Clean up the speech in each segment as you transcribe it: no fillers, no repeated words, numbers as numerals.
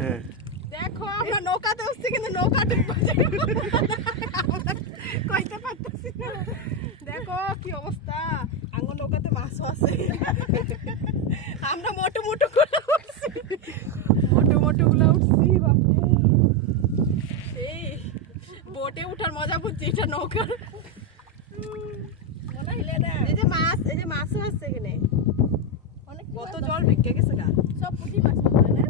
হ্যাঁ দেখো আমরা নৌকাতে উঠছি কিন্তু নৌকা ডুববে কইতে পারতেছি না। দেখো কি অবস্থা, আঙ্গুর নৌকাতে মাছও আছে। আমরা মোটো মোটো গুলো উঠছি, মোটো মোটো গুলো উঠছি। বাপরে, এই বোটে উঠার মজা বুঝছি, এটা নৌকার এই যে মাছ, এই যে মাছও আছে এখানে। অনেক কত জল ঢুকে গেছে গা, সব পুঁটি মাছ মনে হয় না।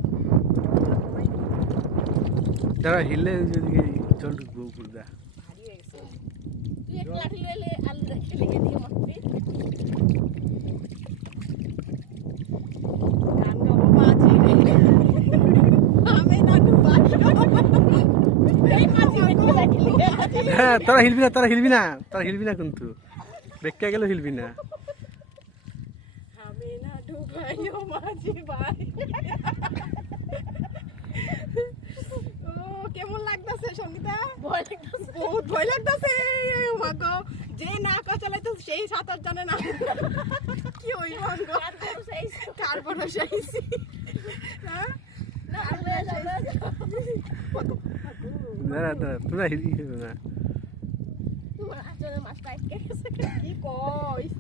যারা হিললে যদি জল ঢুকবো উপর দা ভারী হয়ে গেছে। তুই এক লাঠি লইলে আলু রেখে লেগে দিয়ে মারবি। গান গাবো মাঝি রে, আমি না ডুবাই এই মাছি মেটে লাঠি লেগে হ্যাঁ তারা হিলবি না, তারা হিলবি না, তারা হিলবি না কিন্তু বেক্কা গেলেও হিলবি না। আমি না ডুবাই ও মাঝি ভাই। ও কেমন লাগতেছে সঙ্গীতা? ভয় লাগতেছে। বহুত ভয় লাগতেছে। মাগো, যে না চালাইতো সেই সাঁতার জানে না কি ওই মাঙ্গ কার ভরসা আইছি। হ্যাঁ না লয়ে যাও লয়ে যাও। দাঁড়া দাঁড়া, তোরা হিলবি না। তোমার আচরের মাছটা আটকে গেছে। কি কইস